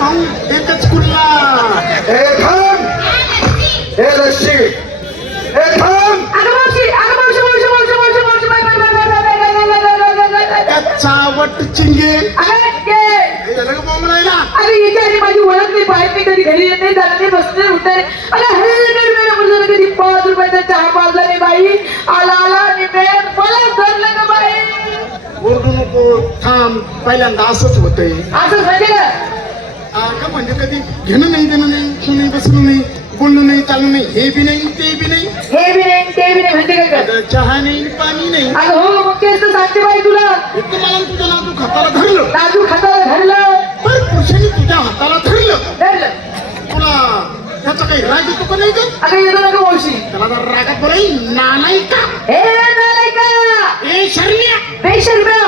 भाऊ एकच कुल्ला. ए थांब, ए लक्ष्मी, ए थांब. चावट चिंगे बोंबलायला. अरे इथे आणि माझी ओळख नाही, बाहेर नाही, कधी घरी येत नाही, जात नाही, बसत नाही, उठत नाही. अरे हरे कधी 5 रुपयाचा चहा पाजला नाही बाई. आला आला निमेर मला धरलं का बाई. ओरडू नको, थांब. पहिल्यांदा असंच होतंय. असं म्हणजे का? का म्हणजे कधी घेणं नाही, देणं नाही, नाही, बसणं नाही, बोलणं नाही, चालणं नाही, हे बी नाही, ते बी नाही, हे बी नाही ते बी नाही म्हणजे काय का? चहा नाही, पाणी नाही. अरे हो मग तेच तर सांगते बाई तुला. एक तर मला तुझ्या नातू हाताला धरलं. ताजू खाताला धरलं पण पुरुषाने तुझ्या हाताला धरलं. धरलं. तुला त्याचा काही राग येतो का नाही का? अगं येतो नका मावशी. त्याला जर रागात बोलाय ना नाही का? हे नाही का? ए शर्मिया बेशर्म्या.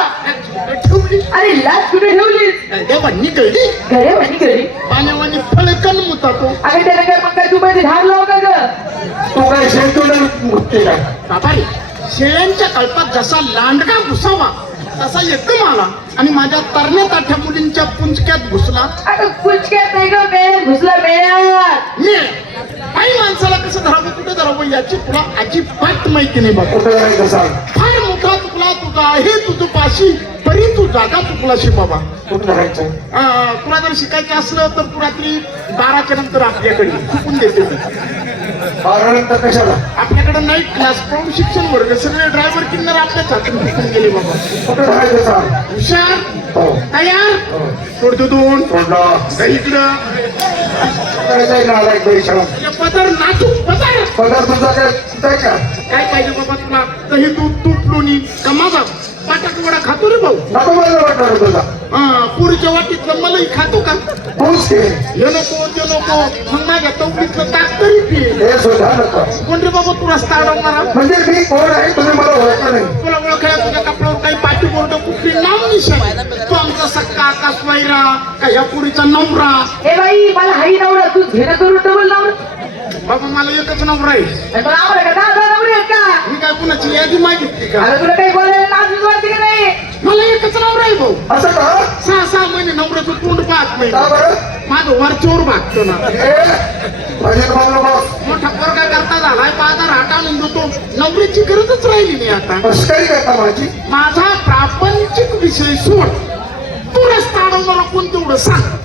ठेवली. अरे लाज कुठे ठेवलीस? देवा निकळली. घरे म्हणी घरी. पाण्यावानी फळकन मुतातो. अगं त्याला काय मग काय तू पाहिजे धार लाव का ग? तू काय शेतून मुक्ती काय? बाबा रे, शेळ्यांच्या कळपात जसा लांडगा घुसावा तसा येतो मला आणि माझ्या तरण्या ताठ्या मुलींच्या पुंजक्यात घुसला. अगं कुचक्यात नाही ग बेळ घुसला बेळात. मी काही माणसाला कसं धरावं कुठे धरावं याची तुला अजिबात माहिती नाही बाबा. कुठं जायचं सांग? फार मोठा चुकला तुझा आहे तुझं पाशी तरी तू जागा चुकलाशी बाबा. कुठं जायचं? तुला जर शिकायचं असलं तर तू रात्री 12च्या नंतर आपल्याकडे चुकून देते मी. बारानंतर कशाला? आपल्याकडे नाईट क्लास शिक्षण वर्ग सगळे ड्रायव्हर किन्नर आपल्याच हातून शिकून गेले बाबा. कुठं जायचं सांग? हुशार हो. तयार सोडतो 2 सोडला. इकडं काय नालाय पैशाला? पदर नाचू पदर. पगार तुझा काय सुटाय का? काय पाहिजे बाबा तुला? दही दूध तूप लोणी का माझा पाटाक वडा खातो रे भाऊ? नको मला वाटणार तुला. पुरीच्या वाटीतलं मलाही खातो का? तूच घे. हे नको ते नको मग माझ्या तवडीतलं ताक तरी पी. हे सुद्धा नको. कोण रे बाबा तू रस्ता अडवणारा? म्हणजे मी कोण आहे तुम्ही मला ओळखलं नाही. तुला ओळखायला तुझ्या कपड्यावर काही पाठी बोर्ड कुठली नाव निशाण? तू आमचा सक्का आकाश वैरा का ह्या पुरीचा नवरा? हे बाई मला हाई नवरा तू घेणं करून डबल नवरा. बाबा मला एकच नवरा आहे. आणि तुला आवडे का? 10 नवरे आहेत का? मी काय कुणाची यादी मागितली का? अरे तुला काही बोलायला लाज वाटते का नाही? मला एकच नवरा आहे भाऊ. असं का? 6 महिने नवऱ्याचं तोंड पाहत नाही. का बरं? माझं वरचोर भागतो ना. माझे बोललो बस. मोठा पोरगा करता झालाय बाजार हाटा म्हणतो नवरीची गरजच राहिली नाही आता. कशी काय करता माझी? माझा प्रापंचिक विषय सोड. तू रस्ता अडवणारा कोण तेवढं सांग.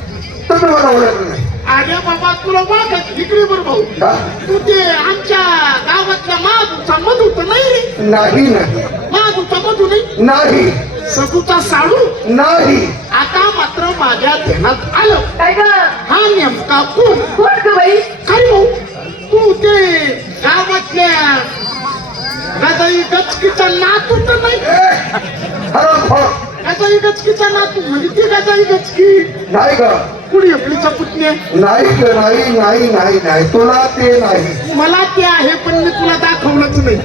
तुम्ही मला ओळखलं नाही. अरे बाबा तुला वाटत इकडे बरं भाऊ. का? तू ते आमच्या गावातल्या महादूचा मधू तर नाही रे? नाही नाही महादूचा मधू नाही, नाही सदूचा साडू. नाही. आता मात्र माझ्या ध्यानात आलं. काय ग? हा नेमका कोण? कोण ग बाई? काय भाऊ तू ते गावातल्या गजाई गचकीचा नातू तर नाही? गजाई गचकीचा नातू म्हणजे ती गजाई गचकी नाही का? कुणी आपलीचा पुतण्या? नाही ग, नाही नाही नाही नाही तुला ते नाही. मला ते आहे पण मी तुला दाखवलंच नाही.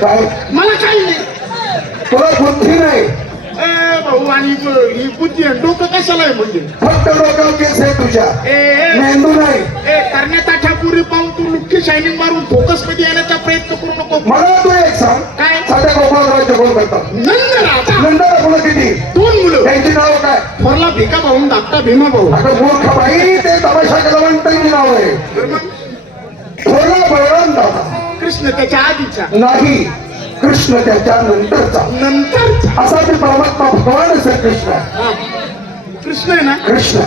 काय? मला काही नाही. तुला बुद्धी नाही. ए भाऊ आणि ही बुद्धी आहे. डोकं कशाला आहे म्हणजे? फक्त डोक्यावर केस आहे तुझ्या, ए मेंदू नाही. करण्यात ठाकूरी पाहून तू नुकती शायनिंग मारून फोकस मध्ये येण्याचा प्रयत्न करू नको. मला तू एक सांग. काय? साध्या गोपाळरावचे कोण करतात? नंद राजा. नंदरा मुलं किती? 2 मुलं. त्यांची नाव काय? थोरला भिका भाऊ धाकटा भीमा भाऊ. आता मूर्ख बाई ते तमाशा कलावंतांची नाव आहे. थोरला बळवंत दादा. कृष्ण त्याच्या आधीचा नाही, कृष्ण त्याच्या नंतरचा. नंतर असा ते परमात्मा भगवान श्रीकृष्ण. कृष्ण आहे ना? कृष्ण